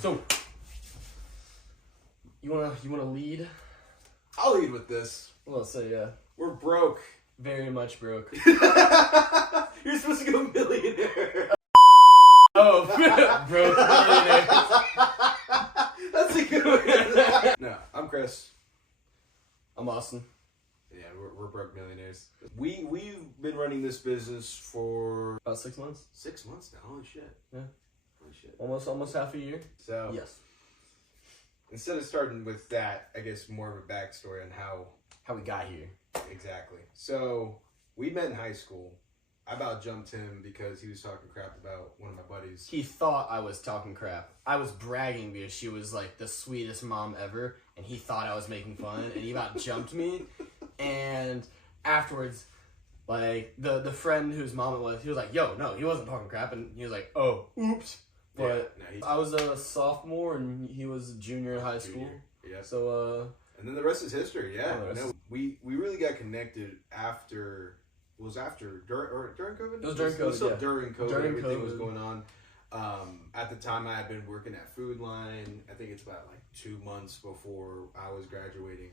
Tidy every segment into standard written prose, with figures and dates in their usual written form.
So, you wanna lead? I'll lead with this. Well, let's say We're broke. very much broke. You're supposed to go millionaire. Oh, broke millionaires. That's a good one. No, I'm Chris. I'm Austin. Yeah, we're broke millionaires. We've been running this business for About 6 months. 6 months now. Holy shit. Yeah. Holy shit. Almost half a year. So Yes. instead of starting with that, I guess more of a backstory on how we got here. exactly. So we met in high school. I about jumped him because he was talking crap about one of my buddies. He thought I was talking crap. I was bragging because she was like the sweetest mom ever, and he thought I was making fun, and he about jumped me. And afterwards, like the friend whose mom it was, he was like, "Yo, no, he wasn't talking crap," and he was like, "Oh, oops." But Yeah, no, I was a sophomore and he was a junior in high school. Yeah. So and then the rest is history. Yeah. Oh, No, we really got connected after. It was after during COVID. It was during It was still COVID, yeah. during COVID. During Everything COVID. was going on. At the time, I had been working at Food Line. I think it's about like 2 months before I was graduating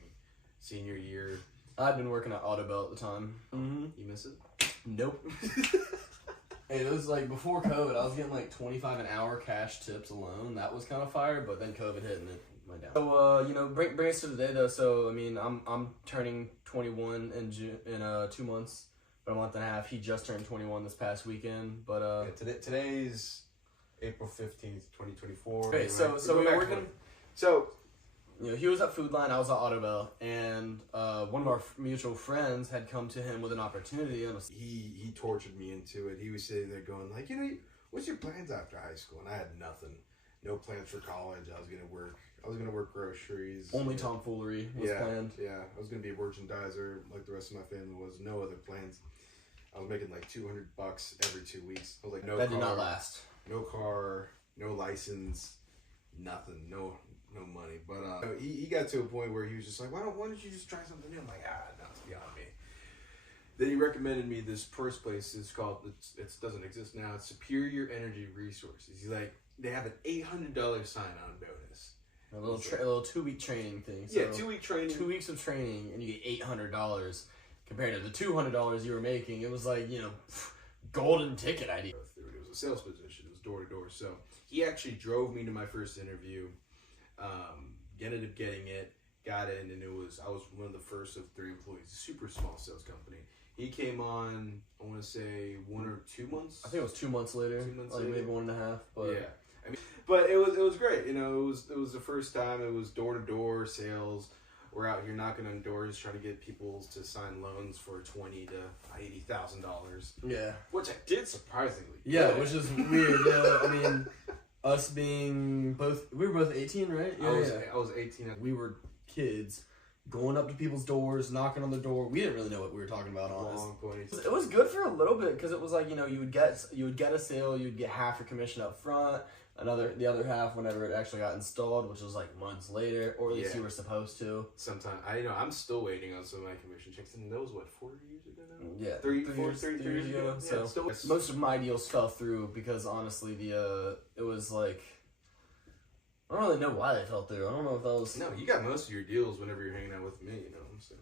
senior year. I'd been working at Auto Bell at the time. Mm-hmm. You miss it? Nope. Hey, it was like before COVID, I was getting like 25 an hour cash tips alone. That was kind of fire, but then COVID hit and it went down. So bring us to today though. So I mean, I'm turning 21 in 2 months, but a month and a half. He just turned 21 this past weekend, but Yeah, today's April 15th, 2024. Okay, so we were working. So He was at Food Line, I was at Auto Bell, and one of our mutual friends had come to him with an opportunity. And he tortured me into it. He was sitting there going like, what's your plans after high school? And I had nothing. No plans for college. I was gonna work groceries. only tomfoolery was planned. Yeah, I was gonna be a merchandiser like the rest of my family was. No other plans. I was making like $200 every 2 weeks. I was like, That did not last. No car, no license, nothing, no money. But he got to a point where he was just like, why don't you just try something new? I'm like, no, it's beyond me. Then he recommended me this first place. It's called, it doesn't exist now. It's Superior Energy Resources. He's like, they have an $800 sign-on bonus. A little 2-week training thing. So Yeah, 2-week training. 2 weeks of training, and you get $800 compared to the $200 you were making. It was like, golden ticket idea. It was a sales position. It was door to door. So he actually drove me to my first interview. Ended up getting it, got in, and I was one of the first of 3 employees. A super small sales company. He came on, I want to say 1 or 2 months. I think it was 2 months later. 2 months like later. maybe 1.5. But Yeah, but it was great. It was the first time. It was door to door sales. We're out here knocking on doors, trying to get people to sign loans for $20,000 to $80,000. Yeah. Which I did surprisingly. Yeah, good. which is weird. Yeah, I mean, us being we were both 18, right? Yeah, I was 18. We were kids going up to people's doors, knocking on the door. We didn't really know what we were talking about, honestly. Long ponytail. It was good for a little bit because it was like, you would get a sale, you'd get half your commission up front, the other half whenever it actually got installed, which was like months later, or at least you were supposed to. Sometimes I'm still waiting on some of my commission checks, and that was what 4 years ago now. Yeah, 3 years ago. So most of my deals fell through because honestly, it was like, I don't really know why they fell through. I don't know if that was. No, you got most of your deals whenever you're hanging out with me. So.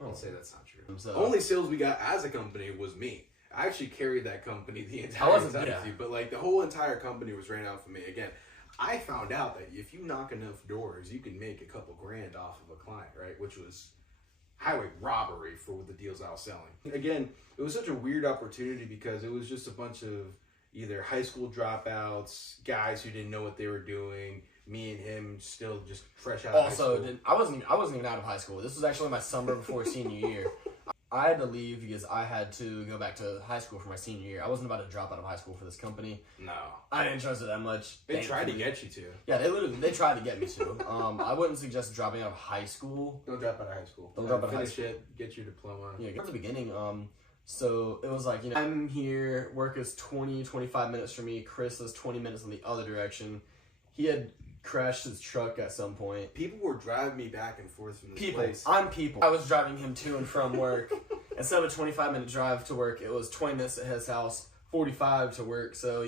I'll say that's not true. So, the only sales we got as a company was me. I actually carried that company the entire time, but like the whole entire company was ran out for me. Again, I found out that if you knock enough doors, you can make a couple grand off of a client, right? Which was highway robbery for the deals I was selling. Again, it was such a weird opportunity because it was just a bunch of either high school dropouts, guys who didn't know what they were doing. Me and him still just fresh out of high school. I wasn't even out of high school. This was actually my summer before senior year. I had to leave because I had to go back to high school for my senior year. I wasn't about to drop out of high school for this company. No. I didn't trust it that much. They tried to get you to. Yeah, they tried to get me to. I wouldn't suggest dropping out of high school. Don't drop out of high school. Don't drop out of high school. Finish it, get your diploma. Yeah, at the beginning, so it was like, I'm here, work is 25 minutes for me, Chris is 20 minutes in the other direction. He had crashed his truck at some point. People were driving me back and forth from this place. People. I was driving him to and from work. Instead of a 25-minute drive to work, it was 20 minutes at his house, 45 to work. So,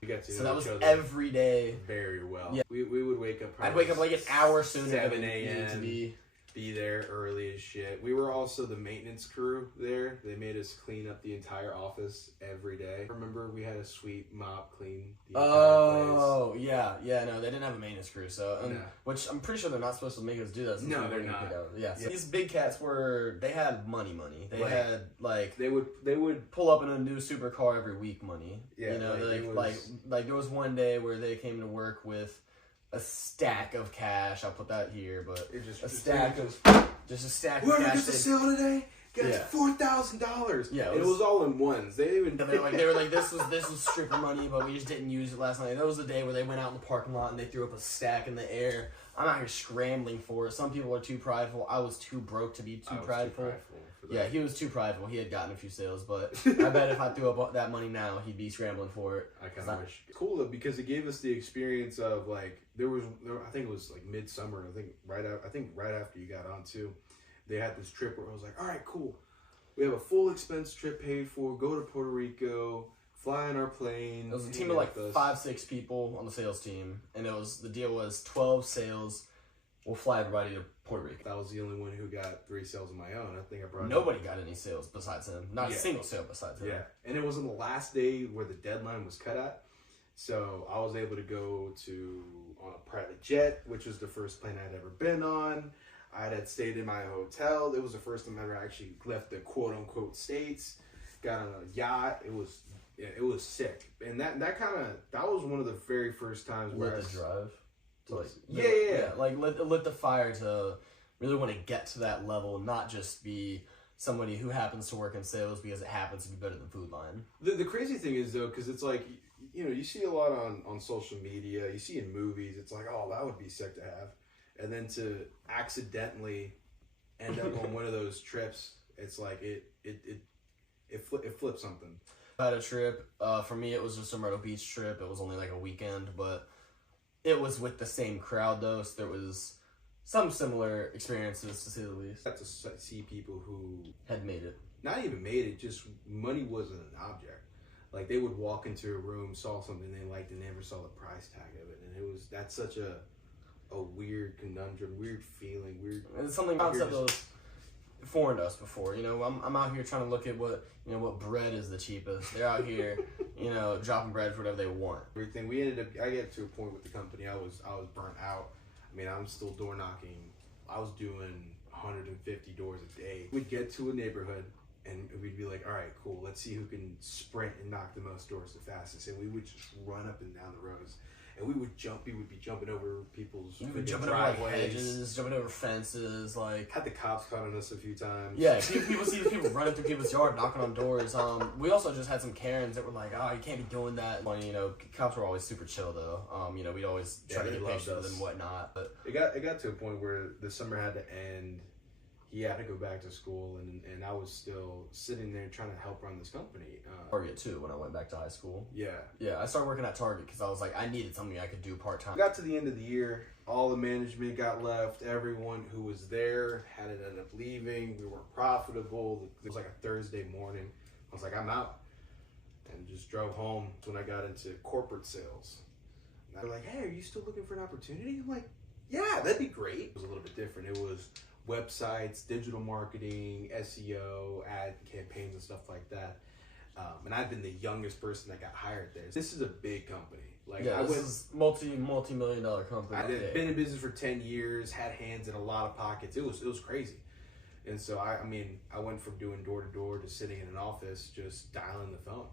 We got to so know that was each other every day. very well. Yeah. We would wake up. I'd wake up like an hour sooner 7 than it needed to a.m. be. Be there early as shit. We were also the maintenance crew there. They made us clean up the entire office every day. Remember, we had a sweep, mop, clean the entire Oh, yeah. No, they didn't have a maintenance crew, so No. which I'm pretty sure they're not supposed to make us do that. No, they're not. Yeah, so these big cats they had money. They Right. had like They would pull up in a new supercar every week money. Yeah, you know, like there was one day where they came to work with a stack of cash. I'll put that here, but just a stack of cash. Whoever gets a sale today gets Yeah. $4,000. Yeah, it was all in ones. They were like this was stripper money, but we just didn't use it last night. That was the day where they went out in the parking lot and they threw up a stack in the air. I'm out here scrambling for it. Some people are too prideful. I was too broke to be too prideful. Yeah, he was too prideful. He had gotten a few sales, but I bet if I threw up that money now, he'd be scrambling for it. I kind of wish. It's cool though, because it gave us the experience of like I think it was like midsummer. I think right after you got on too, they had this trip where I was like, all right, cool. We have a full expense trip paid for. Go to Puerto Rico. Fly in our plane. It was a team of like 5-6 people on the sales team, and the deal was 12 sales. We'll fly everybody to Puerto Rico. I was the only one who got 3 sales of my own. I think I brought nobody got any sales besides him. Not a single sale besides him. Yeah, and it was on the last day where the deadline was cut at, so I was able to go on a private jet, which was the first plane I'd ever been on. I had stayed in my hotel. It was the first time I ever actually left the quote unquote States. Got on a yacht. It was sick, and that was one of the very first times where lit the drive. To like like lit the fire to really want to get to that level, not just be somebody who happens to work in sales because it happens to be better than Food Line. The crazy thing is though, because it's like, you know, you see a lot on social media, you see in movies, it's like, oh, that would be sick to have, and then to accidentally end up on one of those trips, it's like it flips something. I had a trip. For me, it was just a Myrtle Beach trip. It was only like a weekend, but it was with the same crowd though, so there was some similar experiences to say the least. I got to see people who had made it. Not even made it, just money wasn't an object. Like they would walk into a room, saw something they liked, and never saw the price tag of it, and that's such a weird conundrum, weird feeling, weird. It's something concept that was foreign to us before. You know, I'm out here trying to look at what bread is the cheapest. They're out here, dropping bread for whatever they want. Everything I get to a point with the company. I was burnt out. I mean, I'm still door knocking. I was doing 150 doors a day. We'd get to a neighborhood and we'd be like, all right, cool. Let's see who can sprint and knock the most doors the fastest. And we would just run up and down the roads. And we would be jumping over people's jumping over like hedges, jumping over fences, like had the cops caught on us a few times. Yeah, people see these people running through people's yard, knocking on doors. We also just had some Karens that were like, "Oh, you can't be doing that." Funny, cops were always super chill though. We'd always try to get pictures and whatnot. But it got to a point where the summer had to end. He had to go back to school, and I was still sitting there trying to help run this company. Target too, when I went back to high school. Yeah, I started working at Target because I was like, I needed something I could do part time. Got to the end of the year, all the management got left. Everyone who was there had to end up leaving. We weren't profitable. It was like a Thursday morning. I was like, I'm out, and just drove home. When I got into corporate sales, and they're like, hey, are you still looking for an opportunity? I'm like, yeah, that'd be great. It was a little bit different. It was websites, digital marketing, SEO, ad campaigns, and stuff like that. And I've been the youngest person that got hired there. This is a big company. This is multi-million-dollar company. I've been in business for 10 years, had hands in a lot of pockets. It was crazy. And so I went from doing door to door to sitting in an office, just dialing the phone.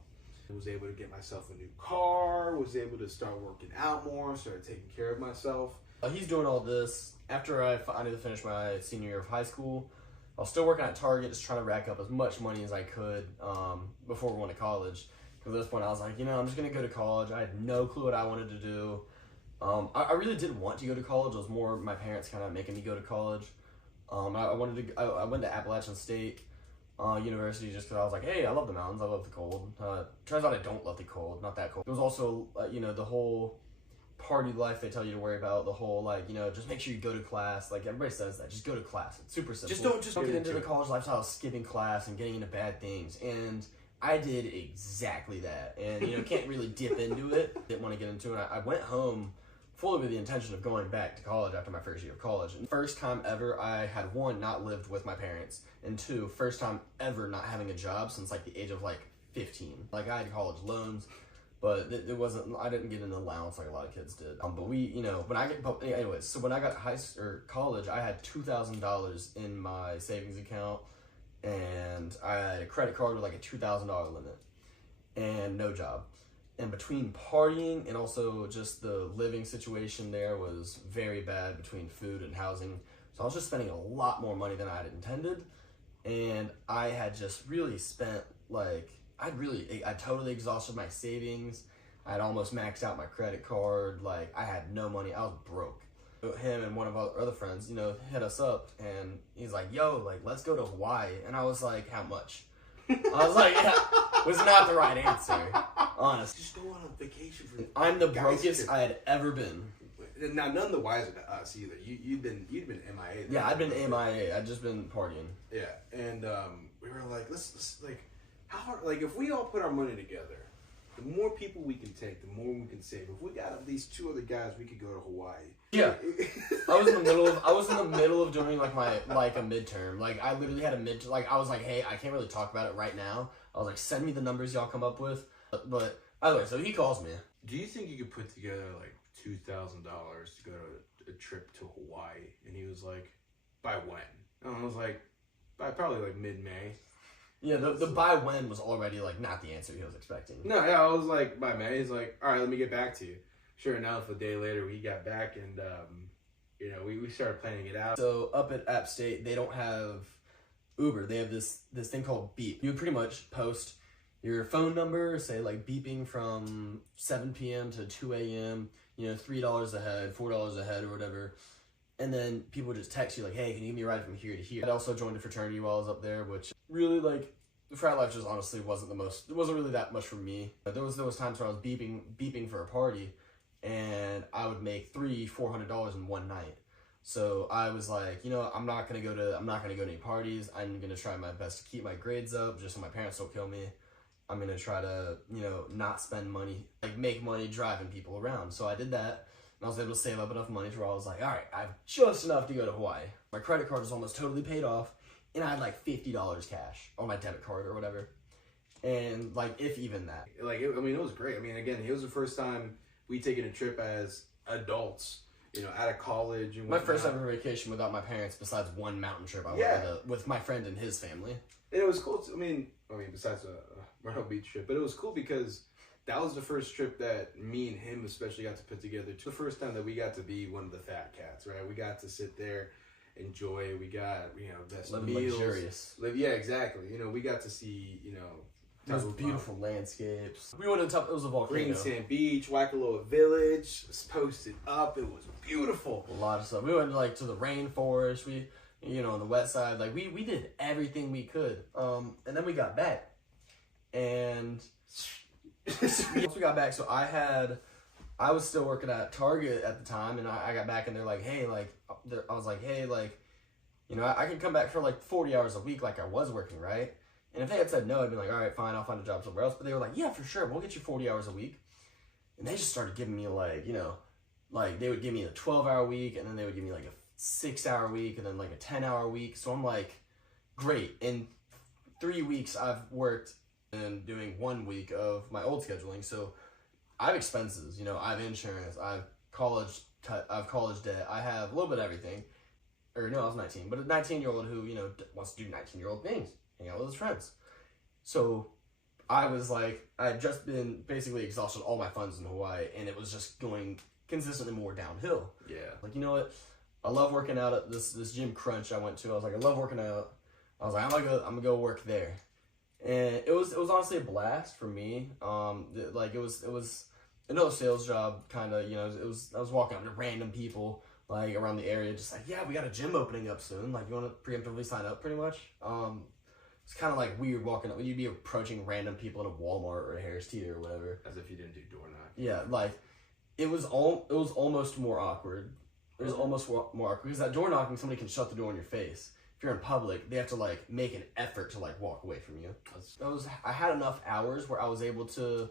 I was able to get myself a new car, was able to start working out more, started taking care of myself. He's doing all this after I finally finished my senior year of high school. I was still working at Target, just trying to rack up as much money as I could before we went to college. Because at this point, I was like, I'm just going to go to college. I had no clue what I wanted to do. I really didn't want to go to college. It was more my parents kind of making me go to college. I went to Appalachian State University just because I was like, hey, I love the mountains. I love the cold. Turns out I don't love the cold. Not that cold. It was also, the whole party life they tell you to worry about, the whole just make sure you go to class. Like everybody says that, just go to class. It's super simple. Just don't get into the college lifestyle of skipping class and getting into bad things. And I did exactly that, and you know, can't really dip into it. Didn't want to get into it. I went home fully with the intention of going back to college after my first year of college. And first time ever, I had one, not lived with my parents, and two, first time ever not having a job since like the age of like 15. Like I had college loans, but it wasn't. I didn't get an allowance like a lot of kids did. But we, you know, anyways, so when I got college, I had $2,000 in my savings account, and I had a credit card with like a $2,000 limit, and no job. And between partying and also just the living situation there was very bad between food and housing. So I was just spending a lot more money than I had intended. And I had just really spent like, I totally exhausted my savings. I had almost maxed out my credit card. Like I had no money. I was broke. Him and one of our other friends, you know, hit us up and he's like, yo, like, let's go to Hawaii. And I was like, how much? I was like, yeah, was not the right answer, honestly. Just go on a vacation for I'm the brokest I had ever been. Now, none the wiser to us either. You'd been MIA. Yeah, I'd been MIA. I'd just been partying. Yeah, and we were like, let's like, how hard? Like, if we all put our money together, the more people we can take, the more we can save. If we got at least 2 other guys, we could go to Hawaii. Yeah, I was in the middle of doing like a midterm. Like I literally had a like I was like, hey, I can't really talk about it right now. I was like, send me the numbers y'all come up with. But either way, so he calls me. Do you think you could put together like $2,000 to go to a trip to Hawaii? And he was like, by when? And I was like, by probably like mid-May. Yeah, the by when was already like not the answer he was expecting. No, yeah, I was like, by May. He's like, all right, let me get back to you. Sure enough, a day later, we got back and, you know, we started planning it out. So up at App State, they don't have Uber. They have this thing called Beep. You would pretty much post your phone number, say like beeping from 7 p.m. to 2 a.m., you know, $3 a head, $4 a head or whatever. And then people would just text you like, hey, can you give me a ride from here to here? I also joined a fraternity while I was up there, which really like, the frat life just honestly it wasn't really that much for me. But there was times where I was beeping for a party, and I would make $300-$400 in one night. So I was like, you know, I'm not gonna go to any parties. I'm gonna try my best to keep my grades up, just so my parents don't kill me. I'm gonna try to, you know, not spend money, like make money driving people around. So I did that, and I was able to save up enough money to where I was like, all right, I have just enough to go to Hawaii. My credit card was almost totally paid off, and I had like $50 cash on my debit card or whatever, and like if even that. Like, it was great. I mean, again, it was the first time we taken a trip as adults, you know, out of college. And my first ever vacation without my parents, besides one mountain trip I went with my friend and his family. And it was cool. I mean, besides a Myrtle Beach trip, but it was cool because that was the first trip that me and him especially got to put together. The first time that we got to be one of the fat cats, right? We got to sit there, enjoy. We got, you know, best meals. Luxurious. Yeah, exactly. You know, we got to see, you know, those beautiful landscapes. We went to top. It was a volcano. Green Sand Beach, Waikoloa Village. It was posted up. It was beautiful. A lot of stuff. We went like to the rainforest. We, you know, on the west side, like we did everything we could. And then we got back, and once we got back, so I was still working at Target at the time, and I got back, and they're like, hey, like, I was like, hey, like, you know, I can come back for like 40 hours a week, like I was working, right? And if they had said no, I'd be like, all right, fine, I'll find a job somewhere else. But they were like, yeah, for sure, we'll get you 40 hours a week. And they just started giving me like, you know, like they would give me a 12-hour week, and then they would give me like a 6-hour week, and then like a 10-hour week. So I'm like, great. In 3 weeks, I've worked and doing 1 week of my old scheduling. So I have expenses, you know, I have insurance, I have college debt, I have a little bit of everything. Or no, I was 19, but a 19-year-old who, you know, wants to do 19-year-old things. Hang out with his friends. So I was like, I had just been basically exhausted all my funds in Hawaii, and it was just going consistently more downhill. Yeah. Like, you know what? I love working out at this gym Crunch I went to. I was like, I love working out. I was like, I'm gonna go work there. And it was honestly a blast for me. Like it was another sales job kind of, you know, I was walking up to random people like around the area, just like, yeah, we got a gym opening up soon. Like, you want to preemptively sign up pretty much? It's kind of like weird walking up. You'd be approaching random people in a Walmart or a Harris Teeter or whatever. As if you didn't do door knocking. Yeah, like it was almost more awkward. It was almost more awkward because that door knocking, somebody can shut the door in your face. if you're in public, they have to like make an effort to like walk away from you. I had enough hours where I was able to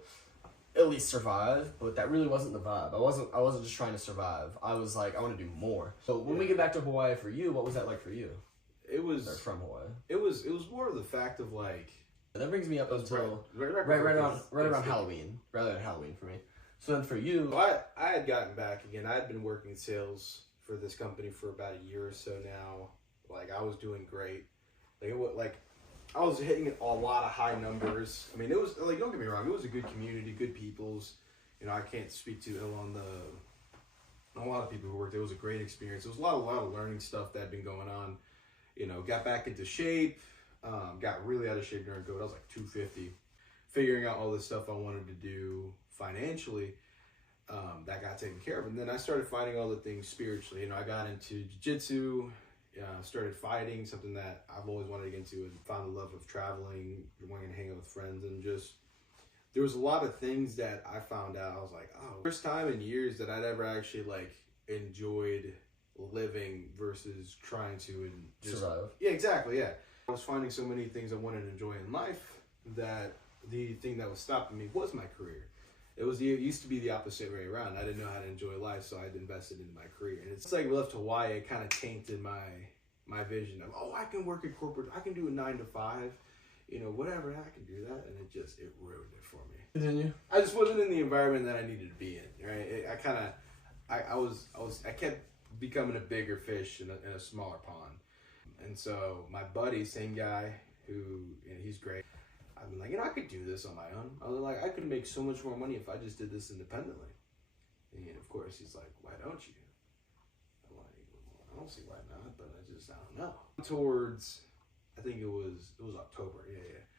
at least survive, but that really wasn't the vibe. I wasn't just trying to survive. I was like, I want to do more. So when we get back to Hawaii for you, what was that like for you? It was from Hawaii. It was more of the fact of like that brings me up until right around Halloween, rather than Halloween for me. So then for you, I had gotten back again. I had been working sales for this company for about a year or so now. Like I was doing great. I was hitting a lot of high numbers. I mean, it was like, don't get me wrong, it was a good community, good peoples. You know, I can't speak too ill on a lot of people who worked. It was a great experience. There was a lot of learning stuff that had been going on. You know, got back into shape. Got really out of shape during COVID. I was like 250. Figuring out all this stuff I wanted to do financially, that got taken care of. And then I started finding all the things spiritually. You know, I got into jiu-jitsu, started fighting, something that I've always wanted to get into, and found the love of traveling, wanting to hang out with friends, and just, there was a lot of things that I found out. I was like, oh, first time in years that I'd ever actually like enjoyed living versus trying to and just survive. Yeah, exactly. Yeah. I was finding so many things I wanted to enjoy in life that the thing that was stopping me was my career. It used to be the opposite way around. I didn't know how to enjoy life, so I'd invested in my career. And it's like we left Hawaii, it kind of tainted my vision of, oh, I can work in corporate, I can do a 9 to 5, you know, whatever, I can do that. And it ruined it for me. Continue. I just wasn't in the environment that I needed to be in, right? I kept becoming a bigger fish in a smaller pond. And so my buddy, same guy, and he's great. I've been like, you know, I could do this on my own. I was like, I could make so much more money if I just did this independently. And of course, he's like, why don't you? I'm like, well, I don't see why not, but I don't know. Towards, I think it was October.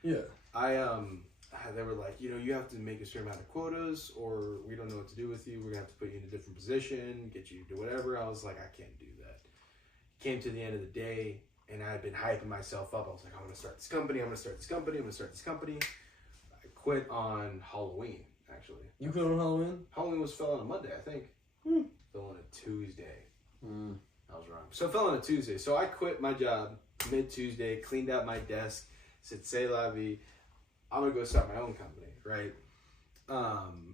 Yeah. They were like, you know, you have to make a certain amount of quotas, or we don't know what to do with you. We're gonna have to put you in a different position, get you to do whatever. I was like, I can't do that. Came to the end of the day, and I had been hyping myself up. I was like, I'm gonna start this company. I quit on Halloween, actually. You quit on Halloween? Halloween fell on a Monday, I think. Fell on a Tuesday. I was wrong. So it fell on a Tuesday. So I quit my job mid-Tuesday, cleaned out my desk, said, "C'est la vie. I'm gonna go start my own company," right?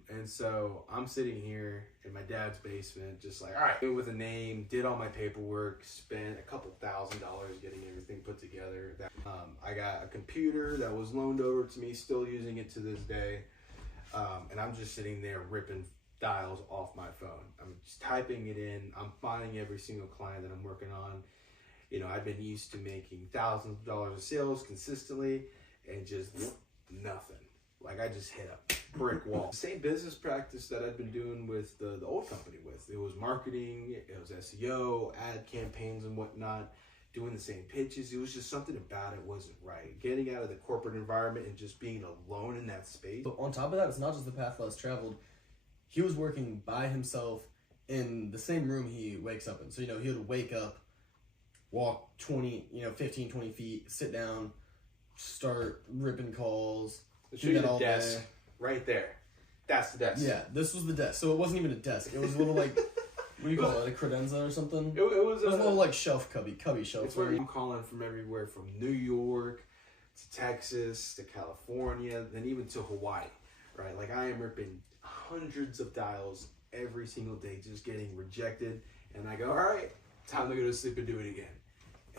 And so I'm sitting here in my dad's basement, just like, all right, with a name, did all my paperwork, spent a couple $1,000 getting everything put together. I got a computer that was loaned over to me, still using it to this day. And I'm just sitting there ripping dials off my phone. I'm just typing it in. I'm finding every single client that I'm working on. You know, I've been used to making thousands of dollars of sales consistently, and just nothing. Like, I just hit a brick wall. Same business practice that I'd been doing with the old company with. It was marketing, it was SEO, ad campaigns and whatnot, doing the same pitches. It was just something about it wasn't right. Getting out of the corporate environment and just being alone in that space. But on top of that, it's not just the path less traveled. He was working by himself in the same room he wakes up in. So, you know, he would wake up, walk 15, 20 feet, sit down, start ripping calls. Show you the desk right there. That's the desk. Yeah, this was the desk. So it wasn't even a desk. It was a little like, what do you call it, a credenza or something? It was a little like shelf, cubby shelf. It's where I'm calling from everywhere, from New York to Texas to California, then even to Hawaii, right? Like, I am ripping hundreds of dials every single day, just getting rejected. And I go, all right, time to go to sleep and do it again.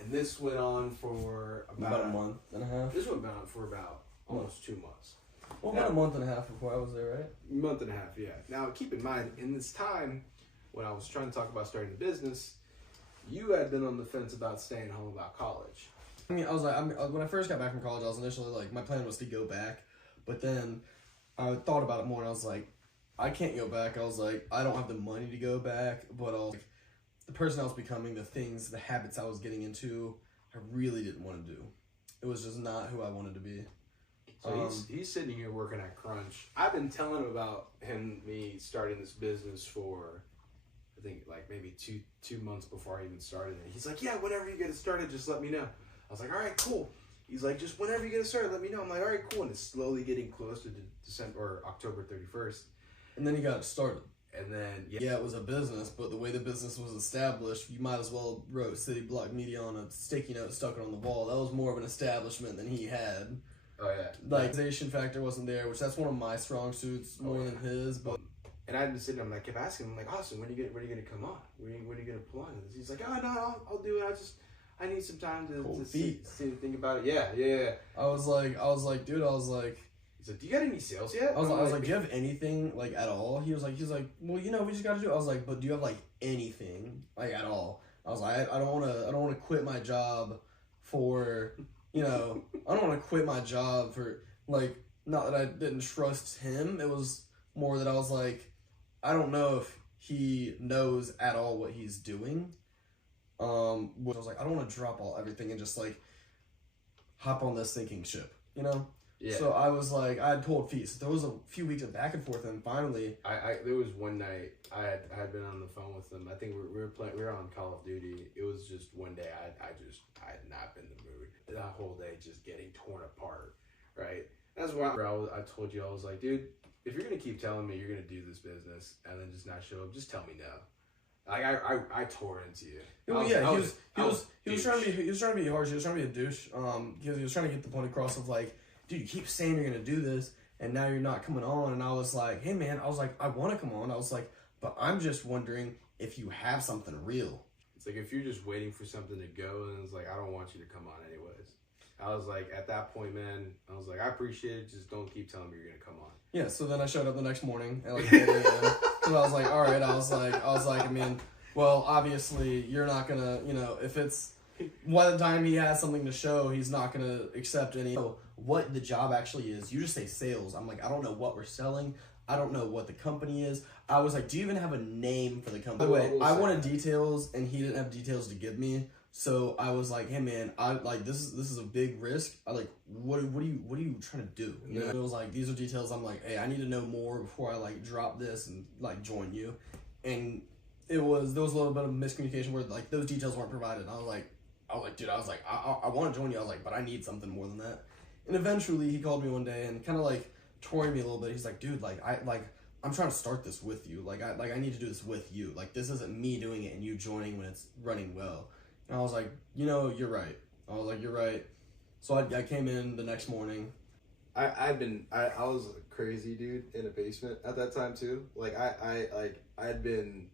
And this went on for about a month and a half. This went on for about almost 2 months. Well, about a month and a half before I was there, right? Month and a half, yeah. Now, keep in mind, in this time, when I was trying to talk about starting a business, you had been on the fence about staying home about college. I mean, I was like, when I first got back from college, I was initially like, my plan was to go back. But then I thought about it more, and I was like, I can't go back. I was like, I don't have the money to go back, but the person I was becoming, the habits I was getting into, I really didn't want to do. It was just not who I wanted to be. So he's sitting here working at Crunch. I've been telling him about me starting this business for, I think, like maybe two months before I even started it. He's like, yeah, whenever you get it started, just let me know. I was like, all right, cool. He's like, just whenever you get it started, let me know. I'm like, all right, cool. And it's slowly getting close to October 31st. And then he got it started. And then yeah, it was a business, but the way the business was established, you might as well wrote City Block Media on a sticky note, stuck it on the wall. That was more of an establishment than he had. Oh yeah, like the organization factor wasn't there, which that's one of my strong suits more than his. But and I'd been sitting, I'm like, kept asking him, like, Austin, when are you gonna come on? When are you gonna pull on this? He's like, oh no, I'll do it. I need some time to see to think about it. Yeah. I was like, dude, he's like, do you got any sales yet? I was like, do you have anything like at all? He was like, well, you know, we just got to do it. I was like, but do you have like anything like at all? I was like, I don't want to quit my job for, you know, I don't want to quit my job for like, not that I didn't trust him. It was more that I was like, I don't know if he knows at all what he's doing. I was like, I don't want to drop everything and just like hop on this sinking ship, you know? Yeah. So I was like, I had told Feast. There was a few weeks of back and forth, and finally, there was one night I had been on the phone with them. I think we were on Call of Duty. It was just one day I had not been in the mood. That whole day just getting torn apart, right? That's why I told you, I was like, dude, if you're gonna keep telling me you're gonna do this business and then just not show up, just tell me no. Like I tore into you. He was trying to be harsh. He was trying to be a douche. He was trying to get the point across of like, dude, you keep saying you're gonna do this, and now you're not coming on. And I was like, hey man, I was like, I want to come on. I was like, but I'm just wondering if you have something real. It's like if you're just waiting for something to go, and it's like I don't want you to come on anyways. I was like, at that point, man, I was like, I appreciate it. Just don't keep telling me you're gonna come on. Yeah. So then I showed up the next morning at like 8 a.m. So I was like, all right. I was like, I mean, well, obviously you're not gonna, you know, if it's by the time he has something to show, he's not gonna accept any. What the job actually is. You just say sales. I'm like, I don't know what we're selling. I don't know what the company is. I was like, do you even have a name for the company? By the way, I wanted details, and he didn't have details to give me. So I was like, hey man, I like this is a big risk. I like what are you trying to do? You know, it was like these are details. I'm like, hey, I need to know more before I like drop this and like join you. And there was a little bit of miscommunication where like those details weren't provided. And I was like, dude, I want to join you. I was like, but I need something more than that. And eventually he called me one day and kind of like touring me a little bit. He's like, dude, I'm trying to start this with you. I need to do this with you. Like, this isn't me doing it and you joining when it's running well. And I was like, you know, you're right. I was like, you're right. So I came in the next morning. I was a crazy dude in a basement at that time too. Like I'd been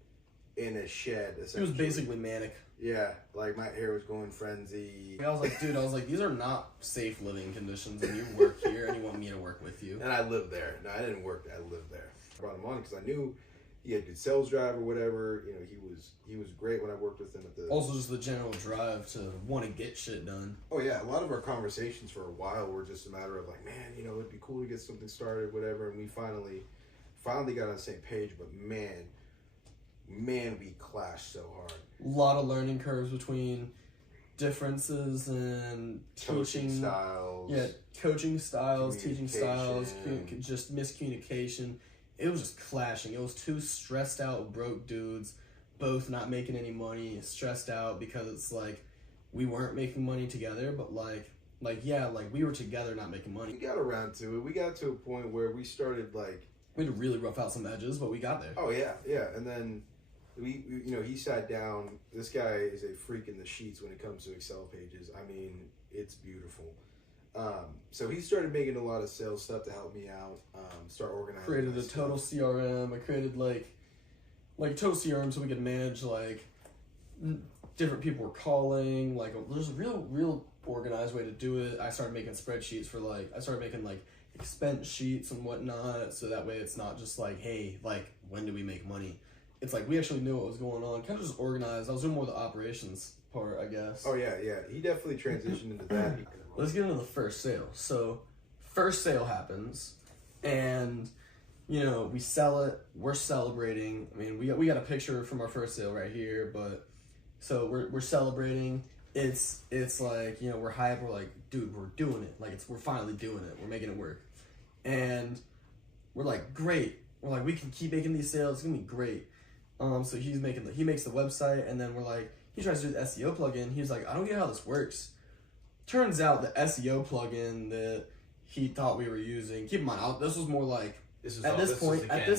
in a shed essentially. It was basically manic. Yeah, like my hair was going frenzy. I was like, dude, these are not safe living conditions, and you work here, and you want me to work with you. And I lived there. No, I didn't work there. I lived there. I brought him on because I knew he had good sales drive or whatever. You know, he was great when I worked with him at the. Also, just the general drive to want to get shit done. Oh yeah, a lot of our conversations for a while were just a matter of like, man, you know, it'd be cool to get something started, whatever. And we finally got on the same page. But man, we clashed so hard. A lot of learning curves between differences in coaching styles. Yeah, coaching styles, teaching styles, just miscommunication. It was just clashing. It was two stressed out, broke dudes, both not making any money, stressed out because it's like we weren't making money together, but like we were together not making money. We got around to it. We got to a point where we started like we had to really rough out some edges, but we got there. Oh yeah, and then. We you know, he sat down. This guy is a freak in the sheets when it comes to Excel pages. I mean, it's beautiful. So he started making a lot of sales stuff to help me out. Start organizing. Created a total CRM. I created like total CRM so we could manage like different people were calling. Like there's a real organized way to do it. I started making spreadsheets for expense sheets and whatnot. So that way it's not just like, hey, like when do we make money? It's like we actually knew what was going on. Kind of just organized. I was doing more of the operations part, I guess. Oh, yeah. He definitely transitioned into that. Let's get into the first sale. So, first sale happens, and, you know, we sell it. We're celebrating. I mean, we got a picture from our first sale right here, but, so we're celebrating. It's like, you know, we're hyped. We're like, dude, we're doing it. Like, we're finally doing it. We're making it work. And we're like, great. We're like, we can keep making these sales. It's going to be great. So he makes the website, and then we're like, he tries to do the SEO plugin. He's like, I don't get how this works. Turns out the SEO plugin that he thought we were using, keep in mind, this was more like At this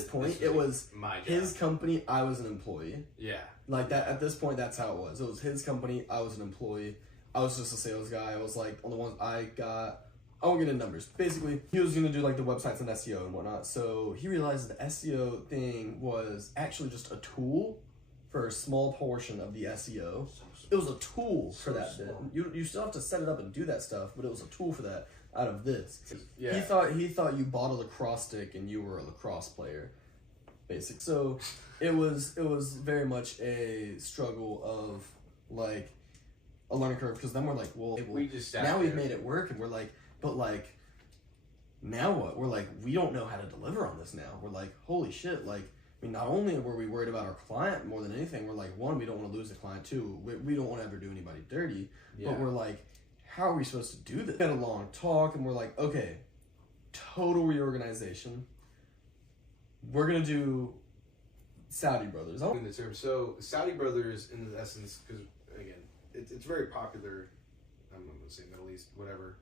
point, it was his company. I was an employee. Yeah. Like that. At this point, that's how it was. It was his company. I was an employee. I was just a sales guy. I was like on the ones I got. I won't get into numbers. Basically, he was gonna do like the websites and SEO and whatnot. So he realized the SEO thing was actually just a tool for a small portion of the SEO. It was a tool for that bit. You still have to set it up and do that stuff, but it was a tool for that. Out of this, yeah. He thought you bought a lacrosse stick and you were a lacrosse player, basic. So it was very much a struggle of like a learning curve, because then we're like, well, now we've made it work, and we're like, but like now what? We're like, we don't know how to deliver on this now. We're like, holy shit, like. I mean, not only were we worried about our client more than anything, we're like, one, we don't want to lose the client. Two, we don't want to ever do anybody dirty. Yeah. But we're like, how are we supposed to do this? We had a long talk, and we're like, okay, total reorganization. We're going to do Saudi Brothers. In the term. So, Saudi Brothers, in essence, because, again, it's very popular, I'm going to say Middle East, whatever,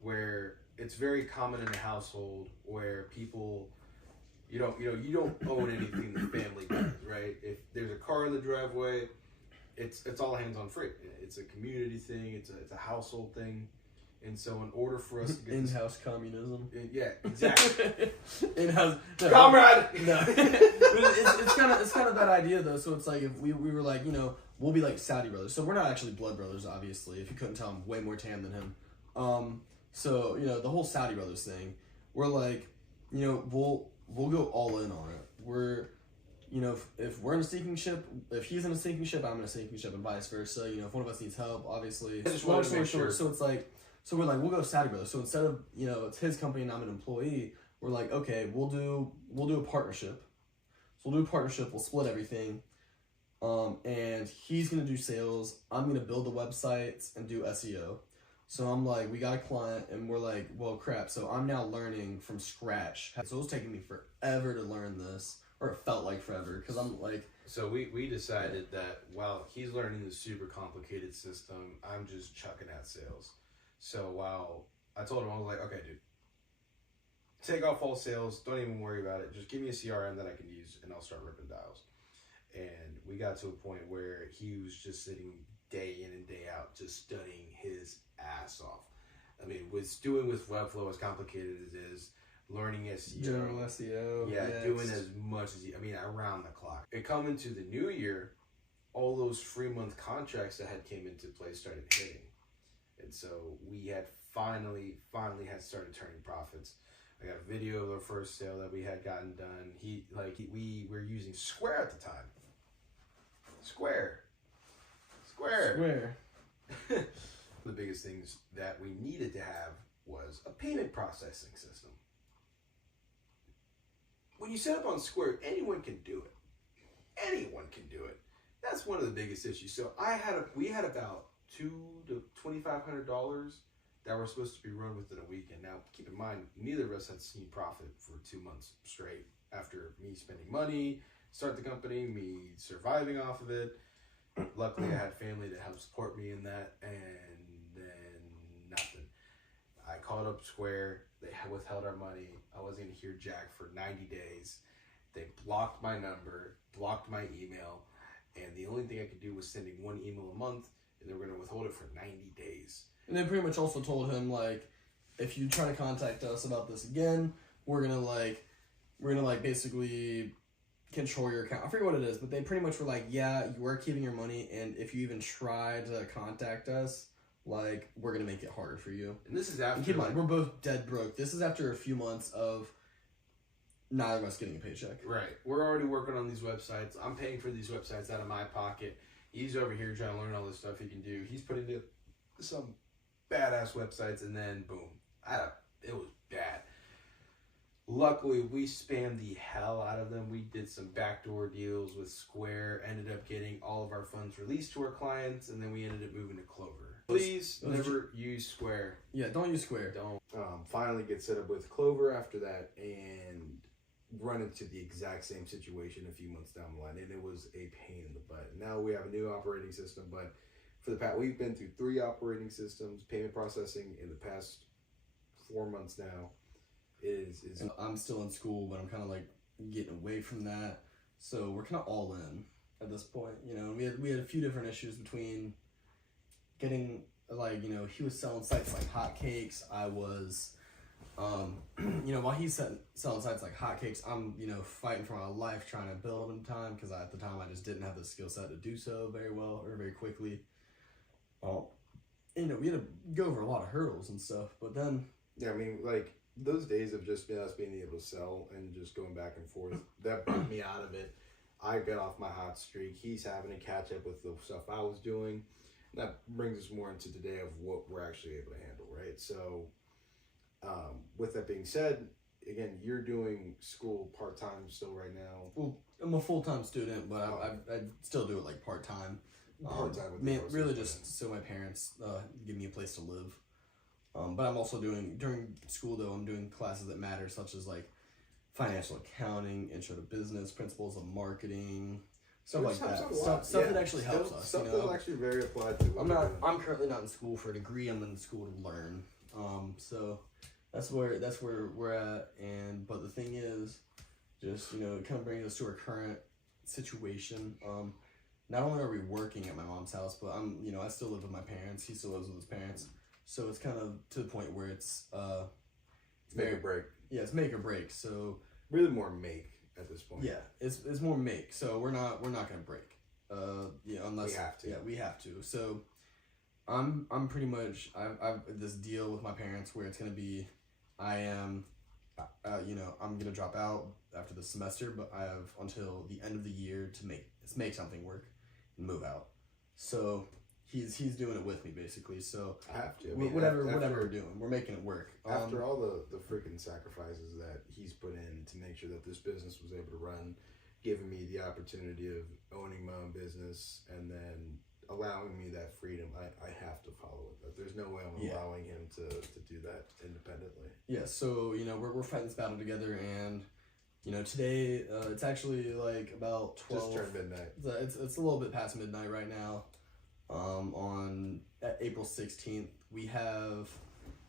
where it's very common in a household where people... You don't own anything the family does, right? If there's a car in the driveway, it's all hands on freight. It's a community thing. It's a household thing, and so in order for us to get in-house communism, yeah, exactly. In-house comrade. No, it's kind of that idea though. So it's like if we were like, we'll be like Saudi brothers. So we're not actually blood brothers, obviously. If you couldn't tell, I'm way more tan than him. So the whole Saudi brothers thing, we're like, we'll go all in on it. We're, if we're in a sinking ship, if he's in a sinking ship, I'm in a sinking ship, and vice versa. If one of us needs help, obviously. Long story short, so it's like, so we're like, we'll go Saudi Brothers. So instead of, it's his company and I'm an employee, we're like, okay, we'll do a partnership. So we'll do a partnership. We'll split everything. And he's gonna do sales. I'm gonna build the websites and do SEO. So I'm like, we got a client, and we're like, well, crap. So I'm now learning from scratch. So it was taking me forever to learn this, or it felt like forever, because I'm like... So we decided that while he's learning the super complicated system, I'm just chucking at sales. So while I told him, I was like, okay, dude, take off all sales. Don't even worry about it. Just give me a CRM that I can use, and I'll start ripping dials. And we got to a point where he was just sitting day in and day out, just studying his ass off. I mean, with Webflow, as complicated as it is, learning SEO, general SEO, doing as much as around the clock. It come into the new year, all those 3-month contracts that had came into place started hitting, and so we had finally had started turning profits. I got a video of the first sale that we had gotten done. We were using Square at the time. Square. The biggest things that we needed to have was a payment processing system. When you set up on Square, anyone can do it. Anyone can do it. That's one of the biggest issues. So we had about $200 to $2,500 that were supposed to be run within a weekend. Now, keep in mind, neither of us had seen profit for 2 months straight after me spending money, start the company, me surviving off of it. Luckily, I had family to help support me in that, and then nothing. I called up Square. They withheld our money. I wasn't going to hear jack for 90 days. They blocked my number, blocked my email, and the only thing I could do was sending one email a month, and they were going to withhold it for 90 days. And they pretty much also told him, like, if you try to contact us about this again, we're gonna basically control your account. I forget what it is, but they pretty much were like, yeah, you are keeping your money, and if you even try to contact us, like, we're gonna make it harder for you. And this is after... And keep in mind, we're both dead broke. This is after a few months of neither of us getting a paycheck. Right. We're already working on these websites. I'm paying for these websites out of my pocket. He's over here trying to learn all this stuff he can do. He's putting in some badass websites, and then boom. It was bad. Luckily, we spammed the hell out of them. We did some backdoor deals with Square, ended up getting all of our funds released to our clients, and then we ended up moving to Clover. Please never use Square. Yeah, don't use Square. Don't. Finally get set up with Clover after that, and run into the exact same situation a few months down the line, and it was a pain in the butt. Now we have a new operating system, but for the past, we've been through 3 operating systems, payment processing in the past 4 months now. is I'm still in school, but I'm kind of like getting away from that. So we're kind of all in at this point. You know, we had a few different issues between getting, like, you know, he was selling sites like hotcakes. I was, you know, while he's selling sites like hotcakes, I'm, you know, fighting for my life trying to build them in time, because at the time I just didn't have the skill set to do so very well or very quickly. You know, we had to go over a lot of hurdles and stuff, but then... Yeah, I mean, like, those days of just us being able to sell and just going back and forth, that brought me out of it. I got off my hot streak. He's having to catch up with the stuff I was doing. That brings us more into today of what we're actually able to handle, right? So, with that being said, again, you're doing school part-time still right now. Well, I'm a full-time student, but I still do it like part-time. Really just so my parents give me a place to live. But I'm also doing, during school though, I'm doing classes that matter, such as like financial accounting, intro to business, principles of marketing, stuff like that. Stuff that actually helps us. Stuff that's actually very applied to. I'm currently not in school for a degree. I'm in school to learn. So that's where we're at. But the thing is, just, you know, it kind of brings us to our current situation. Not only are we working at my mom's house, but I still live with my parents. He still lives with his parents. So it's kind of to the point where it's make or break. Yeah, it's make or break. So really more make at this point. Yeah, it's more make. So we're not gonna break. Unless we have to. Yeah, we have to. So I'm pretty much I've this deal with my parents where it's gonna be I'm gonna drop out after the semester, but I have until the end of the year to make something work and move out. So he's doing it with me basically. So I have to. Whatever we're doing, we're making it work. After all the freaking sacrifices that he's put in to make sure that this business was able to run, giving me the opportunity of owning my own business, and then allowing me that freedom, I have to follow it. There's no way I'm allowing him to do that independently. Yeah. So we're fighting this battle together, and today it's actually like about 12. Just turned midnight. It's a little bit past midnight right now. On April 16th, we have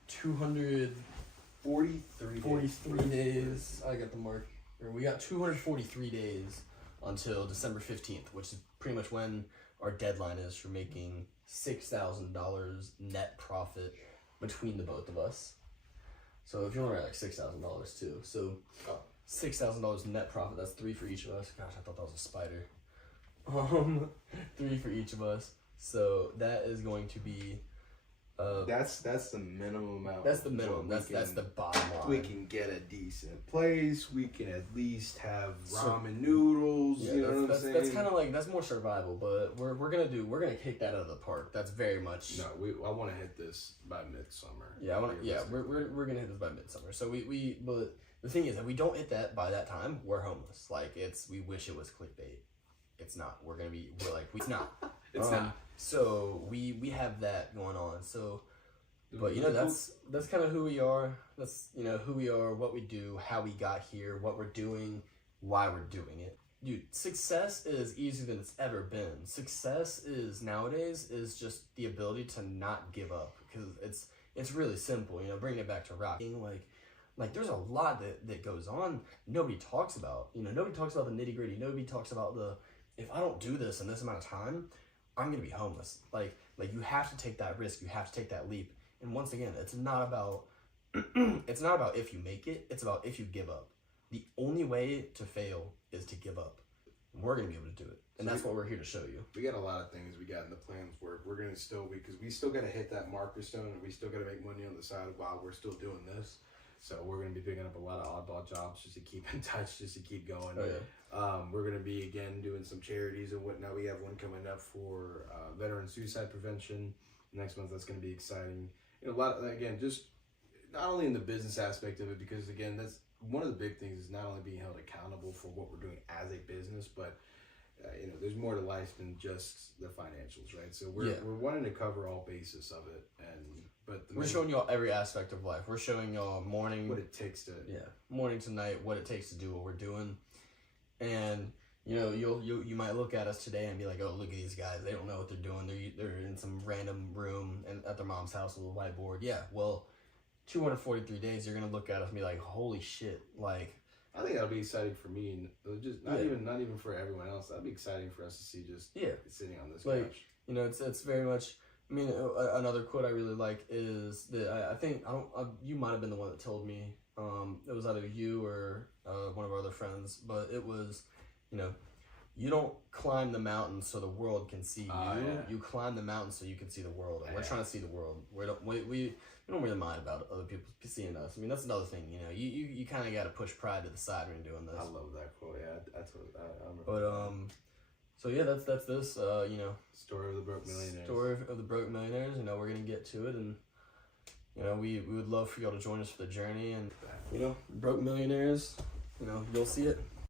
243 days. I got the mark. We got 243 days until December 15th, which is pretty much when our deadline is for making $6,000 net profit between the both of us. So if you want to write like $6,000 too, so $6,000 net profit. That's $3 for each of us. Gosh, I thought that was a spider. $3 for each of us. So that is going to be. That's the minimum amount. That's the minimum. That's the bottom line. We can get a decent place. We can at least have ramen noodles. Yeah, you know what I'm saying? That's kind of like, that's more survival. But we're gonna kick that out of the park. That's very much. No, I want to hit this by midsummer. Yeah, we're gonna hit this by midsummer. So but the thing is that we don't hit that by that time, we're homeless. Like we wish it was clickbait. It's not. It's not. It's not. So we have that going on. So, but that's kind of who we are. That's who we are, what we do, how we got here, what we're doing, why we're doing it. Dude, success is easier than it's ever been. Success nowadays is just the ability to not give up, because it's really simple. Bringing it back to rock, like there's a lot that goes on. Nobody talks about. Nobody talks about the nitty gritty. Nobody talks about if I don't do this in this amount of time, I'm gonna be homeless. Like you have to take that risk. You have to take that leap. And once again, it's not about if you make it. It's about if you give up. The only way to fail is to give up. And we're gonna be able to do it, and that's what we're here to show you. We got a lot of things we got in the plans where we're gonna because we still gotta hit that marker stone, and we still gotta make money on the side while we're still doing this. So we're going to be picking up a lot of oddball jobs just to keep in touch, just to keep going. Oh, yeah. We're going to be, again, doing some charities and whatnot. We have one coming up for veteran suicide prevention. Next month, that's going to be exciting. A lot, again, just not only in the business aspect of it, because, again, that's one of the big things is not only being held accountable for what we're doing as a business, but, there's more to life than just the financials, right? So we're wanting to cover all bases of it. But we're showing y'all every aspect of life. We're showing y'all morning to night, what it takes to do what we're doing. And you might look at us today and be like, oh, look at these guys, they don't know what they're doing. They're in some random room and at their mom's house with a whiteboard. Yeah, well, 243 days, you're gonna look at us and be like, holy shit, like. I think that'll be exciting for me, and just not even for everyone else. That'd be exciting for us to see just sitting on this couch. You know, it's very much. I mean, another quote I really like is that I think you might have been the one that told me. It was either you or one of our other friends, but it was, you know, you don't climb the mountain so the world can see you. You climb the mountain so you can see the world. And we're trying to see the world. We don't really mind about other people seeing us. I mean, that's another thing. You know, you kind of got to push pride to the side when you're doing this. I love that quote. Yeah, I remember. But so yeah, that's this. You know, story of the broke millionaires. Story of the broke millionaires. You know, we're gonna get to it, and you know, we would love for y'all to join us for the journey. And you know, broke millionaires. You know, you'll see it.